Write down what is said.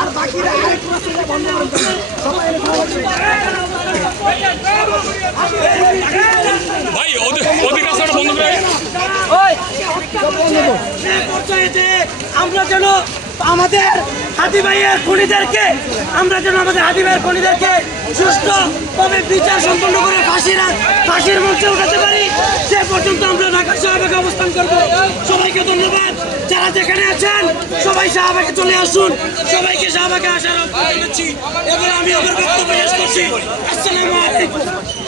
আর বাকিরা বন্ধ ভাই অধিকার বন্ধ করে আমরা যেন আমাদের হাদি ভাইয়ের খুনিদেরকে সুষ্ঠুভাবে বিচার সম্পন্ন করে ফাঁসির মঞ্চে উঠাতে পারি সে পর্যন্ত আমরা ঢাকা শাহবাগে অবস্থান করবো। সবাইকে ধন্যবাদ, যারা যেখানে আছেন সবাই শাহবাগে চলে আসুন, সবাইকে শাহবাগে আসার আহ্বান জানাচ্ছি এবং আমি আমার বক্তব্য শেষ করছি। আসসালামু আলাইকুম।